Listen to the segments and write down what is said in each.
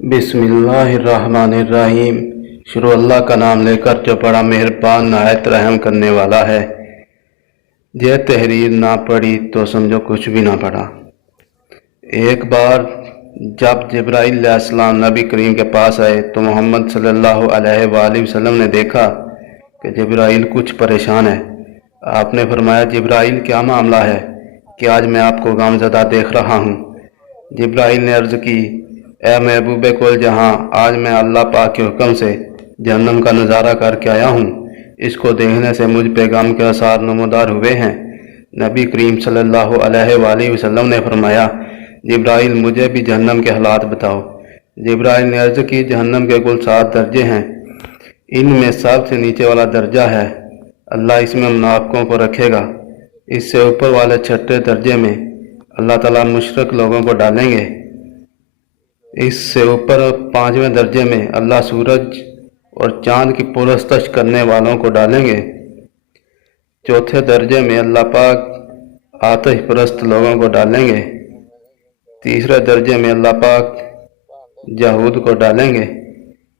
बिस्मिल्लाहिर्रहमानिर्रहीम। शुरू अल्लाह का नाम लेकर जो बड़ा मेहरबान नहायत रहम करने वाला है। यह तहरीर ना पढ़ी तो समझो कुछ भी ना पढ़ा। एक बार जब जिब्राइल अलैहिस्सलाम नबी करीम के पास आए तो मोहम्मद सल्लल्लाहु अलैहि वसल्लम ने देखा कि जिब्राइल कुछ परेशान है। आपने फरमाया, जिब्राइल क्या मामला है कि आज मैं आपको गमज़दा देख रहा हूँ। जिब्राइल ने अर्ज़ की, ए महबूबे कुल जहाँ, आज मैं अल्लाह पाक के हुक्म से जहन्नम का नज़ारा करके आया हूँ। इसको देखने से मुझ पे गम के आसार नमूदार हुए हैं। नबी करीम सल्लल्लाहु अलैहि वसल्लम ने फरमाया, जिब्राइल मुझे भी जहन्नम के हालात बताओ। जिब्राइल ने अर्ज़ की, जहन्नम के कुल 7 दर्जे हैं। इनमें सबसे नीचे वाला दर्जा है, अल्लाह इसमें मुनाफ़िकों को रखेगा। इससे ऊपर वाले 6ठे दर्जे में अल्लाह ताला मुशरिक लोगों को डालेंगे। इससे ऊपर 5वें दर्जे में अल्लाह सूरज और चाँद की पुरस्तश करने वालों को डालेंगे। चौथे दर्जे में अल्लाह पाक आतिश परस्त लोगों को डालेंगे। तीसरे दर्जे में अल्लाह पाक यहूद को डालेंगे।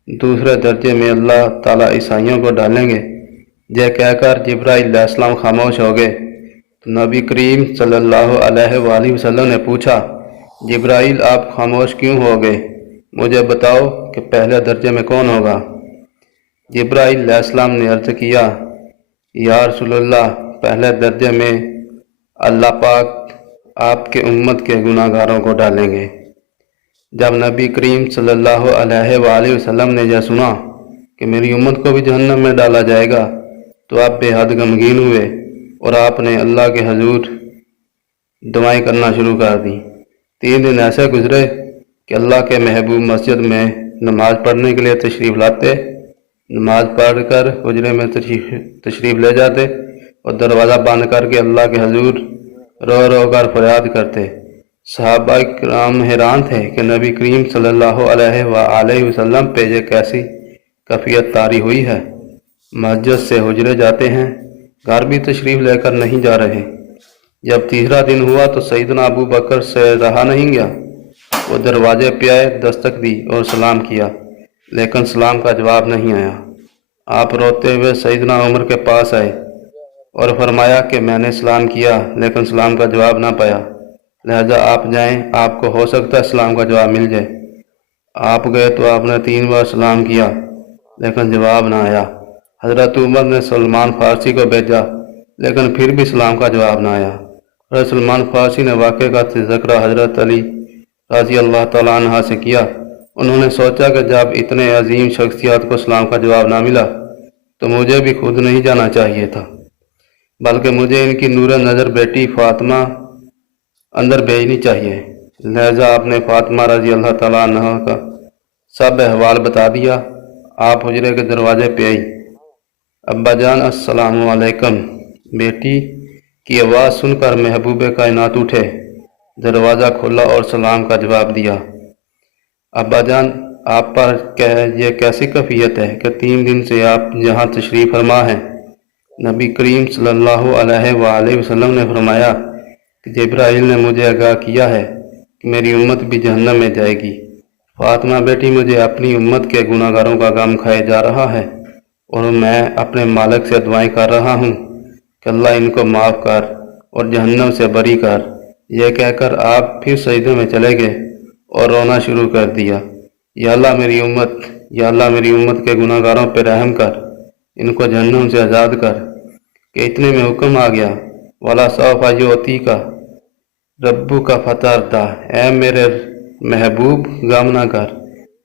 दूसरे दर्जे में अल्लाह ताला ईसाइयों को डालेंगे। यह कहकर जिब्राइल अलैहिस्सलाम खामोश हो गए तो नबी करीम सल्लल्लाहु अलैहि वसल्लम ने पूछा, जिब्राइल आप खामोश क्यों हो गए? मुझे बताओ कि पहले दर्जे में कौन होगा? जिब्राइल अलैहिस्सलाम ने अर्ज़ किया, या रसूलल्लाह, पहले दर्जे में अल्लाह पाक आपके उम्मत के गुनाहगारों को डालेंगे। जब नबी करीम सल्लल्लाहु अलैहि वसल्लम ने यह सुना कि मेरी उम्मत को भी जहन्नम में डाला जाएगा तो आप बेहद गमगीन हुए और आपने अल्लाह के हजूर दुआएं करना शुरू कर दी। 3 दिन ऐसे गुजरे कि अल्लाह के महबूब मस्जिद में नमाज पढ़ने के लिए तशरीफ़ लाते, नमाज पढ़ कर हुजरे में तशरीफ़ ले जाते और दरवाज़ा बंद करके अल्लाह के हजूर रो रो कर फरियाद करते। सहाबा किराम हैरान थे कि नबी करीम सल्लल्लाहु अलैहि वसल्लम पे ये कैसी कैफियत तारी हुई है। मस्जिद से हुजरे जाते हैं, घर भी तशरीफ़ लेकर नहीं जा रहे। जब तीसरा दिन हुआ तो सैयदना अबू बकर से रहा नहीं गया। वो दरवाजे पे आए, दस्तक दी और सलाम किया, लेकिन सलाम का जवाब नहीं आया। आप रोते हुए सैयदना उमर के पास आए और फरमाया कि मैंने सलाम किया लेकिन सलाम का जवाब ना पाया, लिहाजा आप जाएं, आपको हो सकता है सलाम का जवाब मिल जाए। आप गए तो आपने 3 बार सलाम किया लेकिन जवाब ना आया। हज़रत उमर ने सलमान फ़ारसी को भेजा लेकिन फिर भी सलाम का जवाब ना आया। हज़रत सलमान फ़ारसी ने वाक़े का ज़िक्र हज़रत अली रज़ी अल्लाह तआला अन्हा से किया। उन्होंने सोचा कि जब इतने अजीम शख्सियत को सलाम का जवाब ना मिला तो मुझे भी खुद नहीं जाना चाहिए था, बल्कि मुझे इनकी नूर नज़र बेटी फ़ातिमा अंदर भेजनी चाहिए। लिहाजा आपने फ़ातिमा रज़ी अल्लाह तआला अन्हा का सब अहवाल बता दिया। आप हुजरे के दरवाजे पे आई। अब्बा जान अस्सलामु अलैकुम। बेटी की आवाज़ सुनकर महबूब कायनात उठे, दरवाज़ा खोला और सलाम का जवाब दिया। अब्बा जान, आप पर यह कैसी कैफियत है कि 3 दिन से आप यहाँ तशरीफ़ फरमा हैं? नबी करीम सल्लल्लाहु अलैहि वसल्लम ने फरमाया कि जिब्राइल ने मुझे आगाह किया है कि मेरी उम्मत भी जहन्नम में जाएगी। फ़ातिमा बेटी, मुझे अपनी उम्मत के गुनाहगारों का गम खाए जा रहा है और मैं अपने मालिक से दुआएं कर रहा हूँ कि अल्लाह इनको माफ़ कर और जहन्नम से बरी कर। यह कहकर आप फिर सजदे में चले गए और रोना शुरू कर दिया। या अल्लाह मेरी उम्मत, या अल्लाह मेरी उम्मत के गुनाहगारों पर रहम कर, इनको जहन्नम से आज़ाद कर। कि इतने में हुक्म आ गया, वाला सौफा युअती का रब्बू का फतरदा, ऐ मेरे महबूब गम ना कर,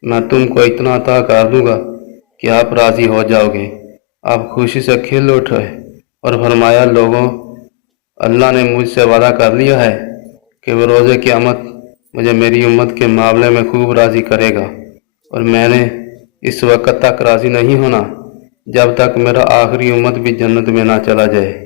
मैं तुमको इतना अता कर दूंगा कि आप राज़ी हो जाओगे। आप खुशी से खिल उठे और फरमाया, लोगों, अल्लाह ने मुझसे वादा कर लिया है कि वो रोज़े क़यामत मुझे मेरी उम्मत के मामले में खूब राज़ी करेगा और मैंने इस वक्त तक राज़ी नहीं होना जब तक मेरा आखिरी उम्मत भी जन्नत में ना चला जाए।